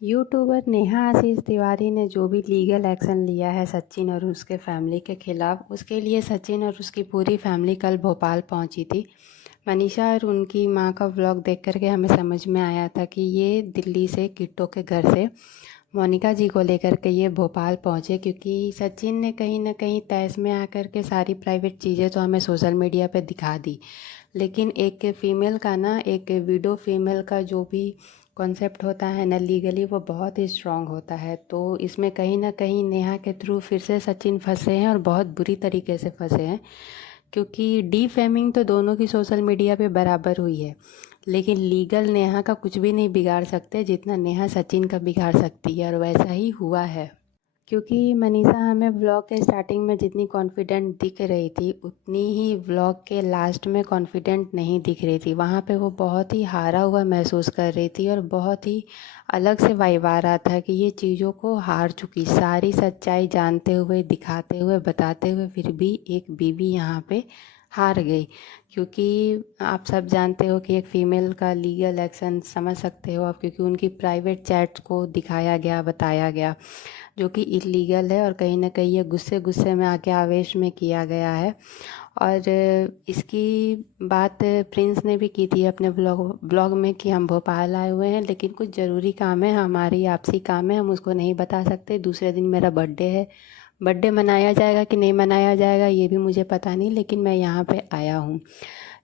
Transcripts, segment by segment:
YouTuber Neha आशीष तिवारी ने जो भी लीगल एक्शन लिया है सचिन और उसके फैमिली के खिलाफ, उसके लिए सचिन और उसकी पूरी फैमिली कल भोपाल पहुंची थी। मनीषा और उनकी मां का व्लॉग देख करके हमें समझ में आया था कि ये दिल्ली से किट्टो के घर से मोनिका जी को लेकर के ये भोपाल पहुंचे, क्योंकि सचिन ने कहीं ना कहीं तैश में आकर के सारी प्राइवेट चीज़ें तो हमें सोशल मीडिया पे दिखा दी, लेकिन एक फ़ीमेल का ना, एक विडो फीमेल का जो भी कॉन्सेप्ट होता है ना लीगली, वो बहुत ही स्ट्रांग होता है। तो इसमें कहीं ना कहीं नेहा के थ्रू फिर से सचिन फंसे हैं और बहुत बुरी तरीके से फंसे हैं, क्योंकि डीफेमिंग तो दोनों की सोशल मीडिया पे बराबर हुई है, लेकिन लीगल नेहा का कुछ भी नहीं बिगाड़ सकते जितना नेहा सचिन का बिगाड़ सकती है, और वैसा ही हुआ है। क्योंकि मनीषा हमें व्लॉग के स्टार्टिंग में जितनी कॉन्फिडेंट दिख रही थी, उतनी ही व्लॉग के लास्ट में कॉन्फिडेंट नहीं दिख रही थी। वहाँ पे वो बहुत ही हारा हुआ महसूस कर रही थी और बहुत ही अलग से वाइब आ रहा था कि ये चीज़ों को हार चुकी, सारी सच्चाई जानते हुए, दिखाते हुए, बताते हुए, फिर भी एक बीवी यहाँ पे हार गई। क्योंकि आप सब जानते हो कि एक फ़ीमेल का लीगल एक्शन समझ सकते हो आप, क्योंकि उनकी प्राइवेट चैट्स को दिखाया गया, बताया गया, जो कि इलीगल है और कहीं ना कहीं ये गुस्से गुस्से में आके आवेश में किया गया है। और इसकी बात प्रिंस ने भी की थी अपने ब्लॉग में कि हम भोपाल आए हुए हैं, लेकिन कुछ ज़रूरी काम है, हमारी आपसी काम है, हम उसको नहीं बता सकते। दूसरे दिन मेरा बर्थडे है, बर्थडे मनाया जाएगा कि नहीं मनाया जाएगा ये भी मुझे पता नहीं, लेकिन मैं यहाँ पे आया हूँ।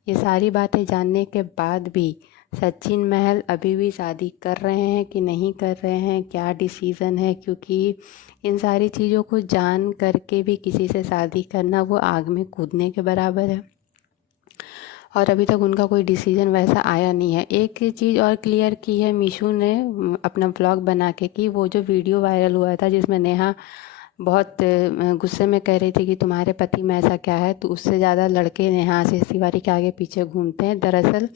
ये सारी बातें जानने के बाद भी सचिन महल अभी भी शादी कर रहे हैं कि नहीं कर रहे हैं, क्या डिसीज़न है, क्योंकि इन सारी चीज़ों को जान करके भी किसी से शादी करना वो आग में कूदने के बराबर है। और अभी तक उनका कोई डिसीजन वैसा आया नहीं है। एक चीज़ और क्लियर की है मीशू ने अपना ब्लॉग बना के, कि वो जो वीडियो वायरल हुआ था जिसमें नेहा बहुत गुस्से में कह रही थी कि तुम्हारे पति में ऐसा क्या है, तो उससे ज़्यादा लड़के नेहा आशीष तिवारी के आगे पीछे घूमते हैं। दरअसल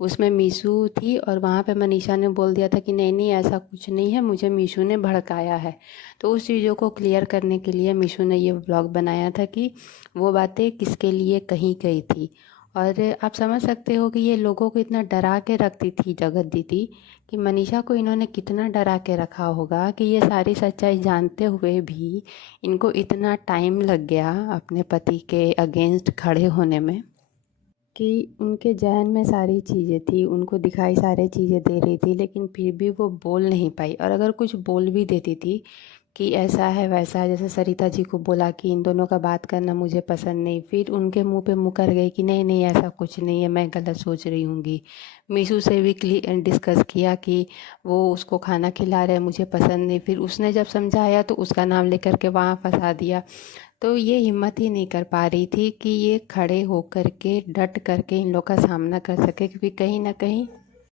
उसमें मीशू थी और वहाँ पे मनीषा ने बोल दिया था कि नहीं नहीं ऐसा कुछ नहीं है, मुझे मीशू ने भड़काया है। तो उस चीज़ों को क्लियर करने के लिए मीशू ने ये ब्लॉग बनाया था कि वो बातें किसके लिए कही गई थी। और आप समझ सकते हो कि ये लोगों को इतना डरा के रखती थी जगत दीदी, कि मनीषा को इन्होंने कितना डरा के रखा होगा कि ये सारी सच्चाई जानते हुए भी इनको इतना टाइम लग गया अपने पति के अगेंस्ट खड़े होने में, कि उनके जहन में सारी चीज़ें थी, उनको दिखाई सारी चीज़ें दे रही थी, लेकिन फिर भी वो बोल नहीं पाई। और अगर कुछ बोल भी देती थी कि ऐसा है वैसा है, जैसे सरिता जी को बोला कि इन दोनों का बात करना मुझे पसंद नहीं, फिर उनके मुंह पे मुकर गई कि नहीं नहीं ऐसा कुछ नहीं है, मैं गलत सोच रही हूँगी। मीशू से भी डिस्कस किया कि वो उसको खाना खिला रहे, मुझे पसंद नहीं, फिर उसने जब समझाया तो उसका नाम लेकर के वहाँ फंसा दिया। तो ये हिम्मत ही नहीं कर पा रही थी कि ये खड़े होकर के डट करके इन लोग का सामना कर सके, क्योंकि कहीं ना कहीं